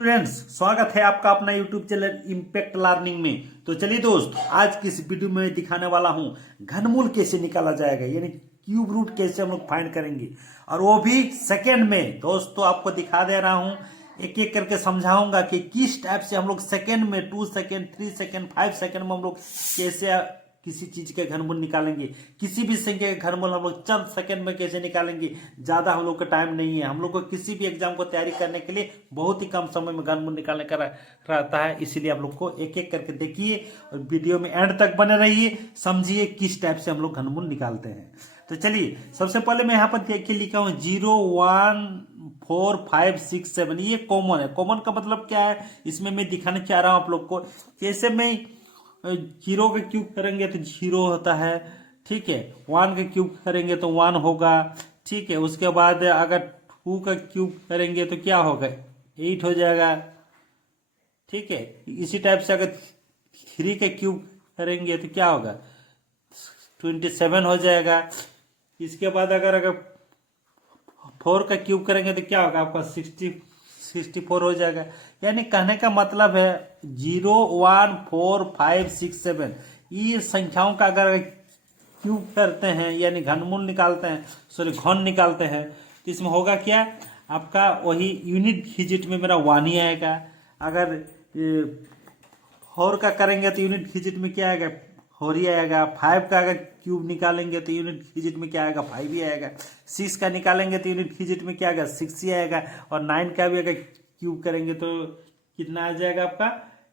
Friends, स्वागत है आपका अपना यूट्यूब चैनल इम्पैक्ट लर्निंग में। तो चलिए दोस्त, आज की इस वीडियो में दिखाने वाला हूं घनमूल कैसे निकाला जाएगा, यानी क्यूब रूट कैसे हम लोग फाइंड करेंगे, और वो भी सेकंड में। दोस्तों आपको दिखा दे रहा हूं, एक एक करके समझाऊंगा कि किस टाइप से हम लोग सेकंड में 2 सेकंड 3 सेकंड 5 सेकंड में हम लोग कैसे किसी चीज के घनमूल निकालेंगे। किसी भी संख्या के घनमूल हम लोग चंद सेकंड में कैसे निकालेंगे। ज्यादा हम लोग का टाइम नहीं है, हम लोग को किसी भी एग्जाम को तैयारी करने के लिए बहुत ही कम समय में घनमूल निकालने का रहता है। इसीलिए आप लोग को एक एक करके देखिए और वीडियो में एंड तक बने रहिए, समझिए किस टाइप से हम लोग घनमूल निकालते हैं। तो चलिए, सबसे पहले मैं यहाँ पर देखिए लिखा हूँ 0 1 4 5 6 7। ये कॉमन है। कॉमन का मतलब क्या है, इसमें मैं दिखाना चाह रहा हूँ आप लोग को। जैसे मैं 0 का क्यूब करेंगे तो 0 होता है, ठीक है। 1 का क्यूब करेंगे तो 1 होगा, ठीक है। उसके बाद अगर 2 का क्यूब करेंगे तो क्या होगा, 8 हो जाएगा, ठीक है। इसी टाइप से अगर 3 का क्यूब करेंगे तो क्या होगा, 27 हो जाएगा। इसके बाद अगर 4 का क्यूब करेंगे तो क्या होगा आपका 64 हो जाएगा। यानी कहने का मतलब है 0 1 4 5 6 7 ये संख्याओं का अगर क्यूब करते हैं, यानी घनमूल निकालते हैं, सॉरी घन निकालते हैं, तो इसमें होगा क्या, आपका वही यूनिट डिजिट में मेरा 1 ही आएगा। अगर 4 का करेंगे तो यूनिट डिजिट में क्या आएगा, 4 ही आएगा। 5 का अगर क्यूब निकालेंगे तो यूनिट डिजिट में क्या आएगा, 5 ही आएगा। 6 का निकालेंगे तो यूनिट डिजिट में क्या आएगा, 6 ही आएगा। और 9 का भी अगर क्यूब करेंगे तो कितना आ जाएगा आपका,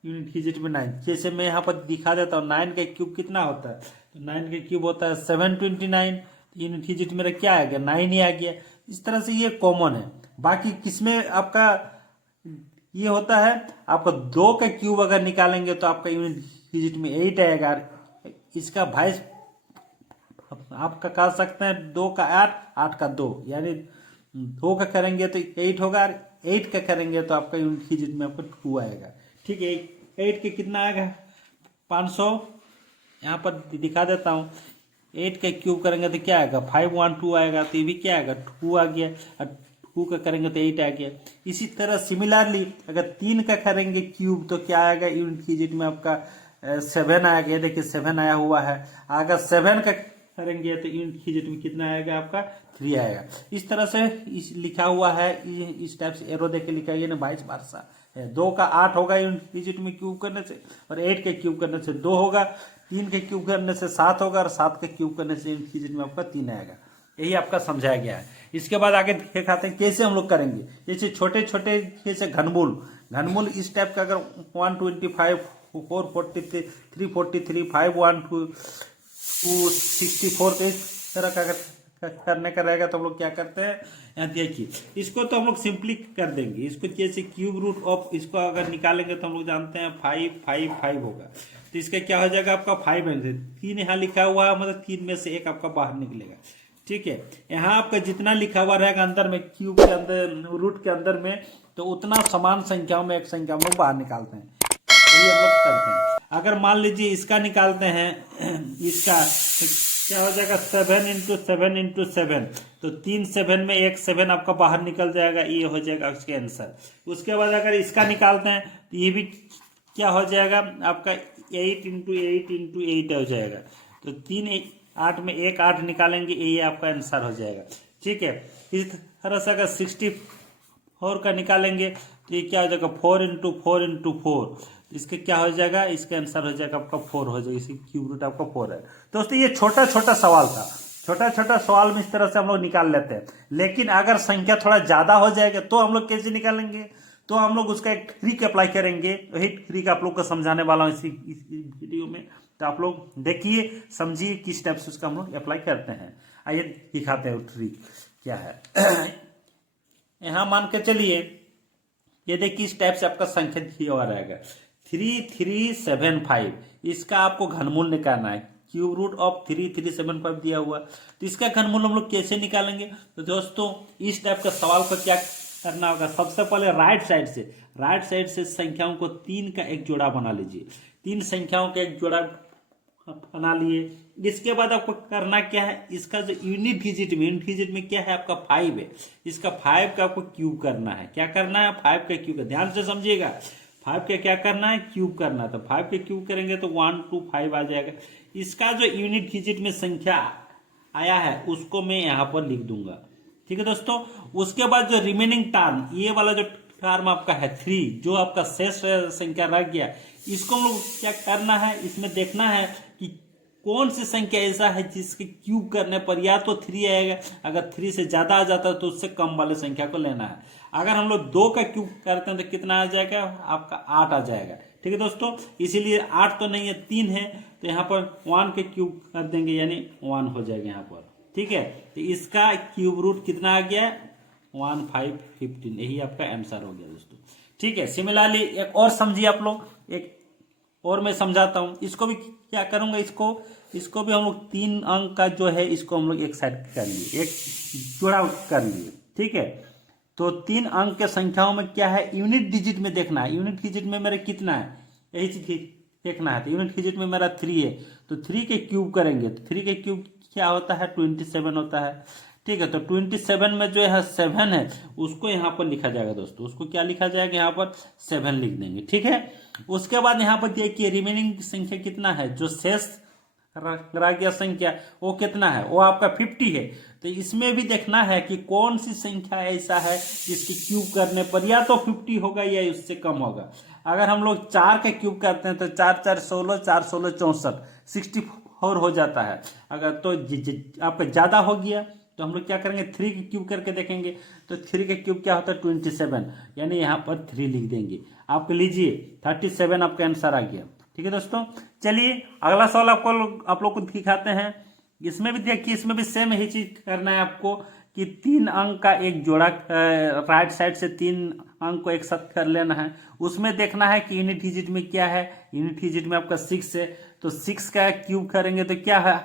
यूनिट डिजिट में 9। जैसे मैं यहाँ पर दिखा देता हूँ 9 का क्यूब कितना होता है, तो 9 का क्यूब होता है 729। यूनिट डिजिट मेरा क्या आ गया, 9 ही आ गया। इस तरह से ये कॉमन है। बाकी किसमें आपका ये होता है, आपका 2 का क्यूब अगर निकालेंगे तो आपका यूनिट डिजिट में 8 आएगा। इसका भाई आपका कह सकते हैं 2 का 8 8 का 2, यानी 2 का करेंगे तो 8 होगा, 8 का करेंगे तो आपका यूनिट डिजिट में आपका 2 आएगा, ठीक है। 8 के कितना आएगा 500, यहाँ पर दिखा देता हूँ। 8 का क्यूब करेंगे तो क्या आएगा 512 आएगा, तो ये भी क्या आएगा 2 आ गया। और 2 का करेंगे तो 8 आ गया। इसी तरह सिमिलरली अगर 3 का करेंगे क्यूब तो क्या आएगा, यूनिट डिजिट में आपका 7 आ गया। देखिए 7 आया हुआ है। अगर 7 का करेंगे तो यूनिट डिजिट में कितना आएगा आपका 3 आएगा। इस तरह से लिखा हुआ है, इस टाइप से एरो देके लिखा है ना, 22 बारसा है। 2 का 8 होगा यूनिट डिजिट में क्यूब करने से, और 8 के क्यूब करने से 2 होगा। 3 के क्यूब करने से 7 होगा, और 7 के क्यूब करने से यूनिट डिजिट में आपका 3 आएगा। यही आपका समझाया गया है। इसके बाद आगे दिखाते हैं कैसे हम लोग करेंगे। जैसे छोटे छोटे जैसे घनमूल, घनमूल इस टाइप का अगर 125 443 343 512 264 के इस तरह का अगर करने का रहेगा तो हम लोग क्या करते हैं, यहाँ देखिए इसको तो हम लोग सिंपली कर देंगे। इसको जैसे क्यूब रूट ऑफ इसको अगर निकालेंगे तो हम लोग जानते हैं 5 5 5 होगा। तो इसका क्या हो जाएगा आपका 5 में से 3 यहाँ लिखा हुआ है, मतलब 3 में से 1 आपका बाहर निकलेगा, ठीक है। यहाँ आपका जितना लिखा हुआ रहेगा अंदर में, क्यूब के अंदर रूट के अंदर में, तो उतना समान संख्याओं में एक संख्या हम लोग बाहर निकालते हैं। ये हम लोग करते हैं। अगर मान लीजिए इसका निकालते हैं इसका, तो क्या हो जाएगा 7 इंटू 7 इंटू 7, तो 3 7 में 1 7 आपका बाहर निकल जाएगा। ये हो जाएगा उसके आंसर। उसके बाद अगर इसका निकालते हैं तो ये भी क्या हो जाएगा आपका 8 इंटू 8 इंटू 8 हो जाएगा। तो 3 8 में 1 8 निकालेंगे, ये आपका आंसर हो जाएगा, ठीक है। इस तरह से अगर 64 का निकालेंगे तो ये क्या हो जाएगा 4 इंटू 4 इंटू 4, इसके क्या हो जाएगा, इसका आंसर हो जाएगा आपका 4 हो जाएगा। इसी क्यूब रूट आपका 4 है। दोस्तों ये छोटा छोटा सवाल था। छोटा छोटा सवाल में इस तरह से हम लोग निकाल लेते हैं। लेकिन अगर संख्या थोड़ा ज्यादा हो जाएगा तो हम लोग कैसे निकालेंगे, तो हम लोग उसका एक ट्रिक अप्लाई करेंगे। वही ट्रिक आप लोग को समझाने वाला हूँ इस वीडियो में। तो आप लोग देखिए, समझिए किस टाइप से उसका हम लोग अप्लाई करते हैं। आइए दिखाते हैं वो ट्रिक क्या है। यहाँ मान के चलिए, ये देखिए इस टाइप से आपका संख्या दिया हुआ रहेगा 3375। इसका आपको घनमूल निकालना है। क्यूब रूट ऑफ 3375 दिया हुआ, तो इसका घनमूल हम लोग कैसे निकालेंगे। तो दोस्तों इस टाइप का सवाल को क्या करना होगा, सबसे पहले राइट साइड से संख्याओं को 3 का एक जोड़ा बना लीजिए। 3 संख्याओं का एक जोड़ा बना लिए। इसके बाद आपको करना क्या है, इसका जो यूनिट डिजिट में क्या है आपका 5 है, इसका 5 का आपको क्यूब करना है। क्या करना है, 5 का क्यूब। ध्यान से समझिएगा, 5 का क्या करना है, क्यूब करना है। तो 5 के क्यूब करेंगे तो 1 2 5 आ जाएगा। इसका जो यूनिट डिजिट में संख्या आया है उसको मैं यहाँ पर लिख दूंगा। ठीक है दोस्तों। उसके बाद जो रिमेनिंग टर्म, ये वाला जो टर्म आपका है 3, जो आपका शेष संख्या रह गया, इसको हम लोग क्या करना है, इसमें देखना है कि कौन सी संख्या ऐसा है जिसके क्यूब करने पर या तो 3 आएगा, अगर 3 से ज्यादा आ जाता है तो उससे कम वाले संख्या को लेना है। अगर हम लोग 2 का क्यूब करते हैं तो कितना आ जाएगा, आपका 8 आ जाएगा। ठीक है दोस्तों, इसीलिए 8 तो नहीं है, 3 है, तो यहाँ पर 1 के क्यूब कर देंगे, यानी 1 हो जाएगा यहाँ पर। ठीक है, तो इसका क्यूब रूट कितना आ गया, 1 5 15, यही आपका आंसर हो गया दोस्तों। ठीक है, सिमिलरली एक और समझिए आप लोग, एक और मैं समझाता हूं। इसको भी क्या करूंगा, इसको भी हम लोग 3 अंक का जो है इसको हम लोग एक साइड कर लिए, एक जोड़ा कर लिए। ठीक है, तो 3 अंक के संख्याओं में क्या है, यूनिट डिजिट में देखना है। यूनिट डिजिट में मेरा कितना है, यही चीज देखना है। तो यूनिट डिजिट में मेरा 3 है, तो 3 के क्यूब करेंगे तो 3 के क्यूब क्या होता है, 27 होता है। ठीक है, तो 27 में जो है 7 है, उसको यहाँ पर लिखा जाएगा दोस्तों। उसको क्या लिखा जाएगा, यहाँ पर 7 लिख देंगे। ठीक है, उसके बाद यहाँ पर देखिए रिमेनिंग संख्या कितना है, जो शेष रह गया संख्या वो कितना है, वो आपका 50 है। तो इसमें भी देखना है कि कौन सी संख्या ऐसा है जिसकी क्यूब करने पर या तो 50 होगा या उससे कम होगा। अगर हम लोग 4 का क्यूब करते हैं तो 4 4 16, 4 16 64, 64 हो जाता है। अगर तो आपका ज्यादा हो गया तो हम लोग क्या करेंगे, 3 के क्यूब करके देखेंगे। तो 3 के क्यूब क्या होता है, 27, यानी यहाँ पर 3 लिख देंगे। आप लीजिए 37 आपका आंसर आ गया। ठीक है दोस्तों, चलिए अगला सवाल आप लोग को दिखाते हैं। इसमें भी देखिए, इसमें भी सेम ही चीज करना है आपको कि 3 अंक का एक जोड़ा, राइट साइड से 3 अंक को एक साथ कर लेना है। उसमें देखना है कि यूनिट डिजिट में क्या है, यूनिट डिजिट में आपका 6 है, तो 6 का क्यूब करेंगे तो क्या है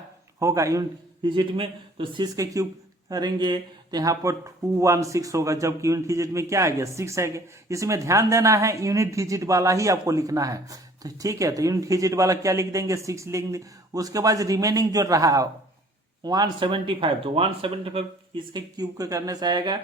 होगा यूनिट डिजिट में, तो 6 का क्यूब करेंगे तो यहाँ पर 216 होगा, जबकि यूनिट डिजिट में क्या आ गया, 6 आ गया। इसमें ध्यान देना है, यूनिट डिजिट वाला ही आपको लिखना है। तो ठीक है, तो यूनिट डिजिट वाला क्या लिख देंगे, 6 लिख देंगे। उसके बाद रिमेनिंग जो रहा 175, तो 175 इसके क्यूब के करने से आएगा।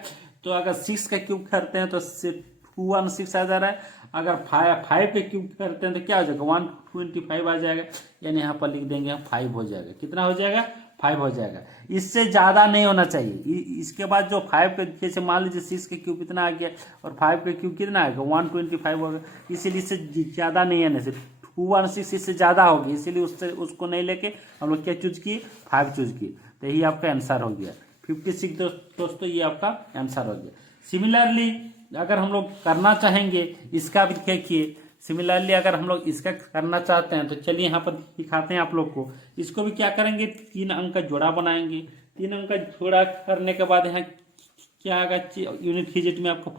तो अगर 6 का क्यूब करते हैं तो 216 आ जा रहा है। अगर 5 के क्यूब करते हैं तो क्या हो जाएगा, 125 आ जाएगा, यानी यहाँ पर लिख देंगे 5 हो जाएगा। कितना हो जाएगा, 5 हो जाएगा। इससे ज्यादा नहीं होना चाहिए। इसके बाद जो 5 के, जैसे मान लीजिए 6 के क्यूब इतना आ गया और 5 के क्यूब कितना आएगा, 125 होगा। इसीलिए इससे ज्यादा नहीं आने से 216 इससे ज्यादा होगी, इसीलिए उसको नहीं लेके हम लोग क्या चूज किए, 5 चूज किए। तो यही आपका आंसर हो गया 56 दोस्तों, ये आपका आंसर हो गया। सिमिलरली अगर हम लोग करना चाहेंगे इसका भी देखिए, सिमिलरली अगर हम लोग इसका करना चाहते हैं तो चलिए यहाँ पर दिखाते हैं आप लोग को। इसको भी क्या करेंगे, 3 अंक का जोड़ा बनाएंगे। 3 अंक का जोड़ा करने के बाद यहाँ क्या आएगा, यूनिट डिजिट में आपका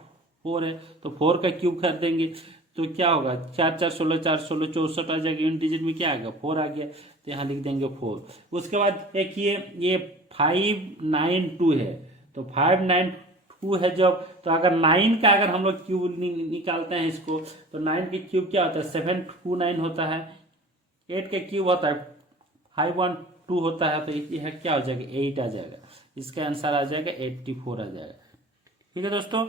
4 है, तो 4 का क्यूब कर देंगे तो क्या होगा, 4 4 16, 4 16 64 आ जाएगा। यूनिट डिजिट में क्या आएगा, 4 आ गया, तो यहाँ लिख देंगे 4। उसके बाद देखिए ये 592 है, तो 592 है जब, तो अगर 9 का अगर हम लोग क्यूब निकालते हैं इसको, तो 9 के क्यूब क्या होता है, 729 होता है। 8 के क्यूब होता है 512 होता है, तो यह क्या हो जाएगा, 8 आ जाएगा। इसका आंसर आ जाएगा 84 आ जाएगा। ठीक है दोस्तों,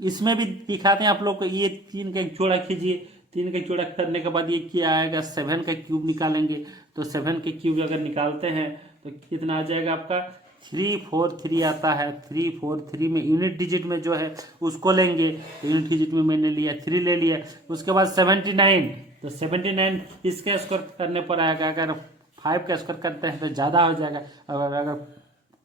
इसमें भी दिखाते हैं आप लोग को। ये 3 का एक जोड़ा कीजिए, 3 का जोड़ा करने के बाद ये क्या आएगा, 7 का क्यूब निकालेंगे। तो 7 के क्यूब अगर निकालते हैं तो कितना आ जाएगा आपका, 343 आता है। 343 में यूनिट डिजिट में जो है उसको लेंगे, तो यूनिट डिजिट में मैंने लिया 3 ले लिया। उसके बाद 79, तो 79 इसका स्क्वायर करने पर आएगा। अगर 5 का स्क्वायर करते हैं तो ज़्यादा हो जाएगा, अगर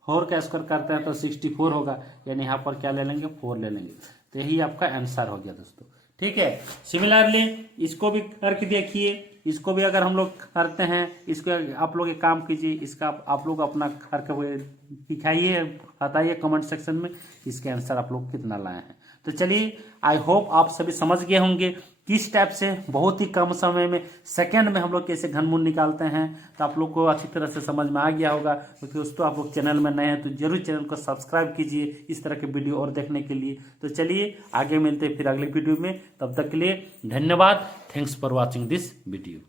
4 का स्क्वायर करते हैं तो 64 होगा, यानी यहाँ पर क्या ले लेंगे, 4 ले लेंगे। तो यही आपका आंसर हो गया दोस्तों। ठीक है, सिमिलरली इसको भी करके देखिए। इसको भी अगर हम लोग करते हैं, इसको आप लोग एक काम कीजिए, इसका आप लोग अपना करके हुए दिखाइए, बताइए कमेंट सेक्शन में इसके आंसर आप लोग कितना लाए हैं। तो चलिए, आई होप आप सभी समझ गए होंगे किस टाइप से बहुत ही कम समय में, सेकंड में हम लोग कैसे घनमूल निकालते हैं। तो आप लोग को अच्छी तरह से समझ में आ गया होगा। तो दोस्तों आप लोग चैनल में नए हैं तो जरूर चैनल को सब्सक्राइब कीजिए इस तरह के वीडियो और देखने के लिए। तो चलिए आगे मिलते हैं फिर अगले वीडियो में, तब तक के लिए धन्यवाद। Thanks for watching this video.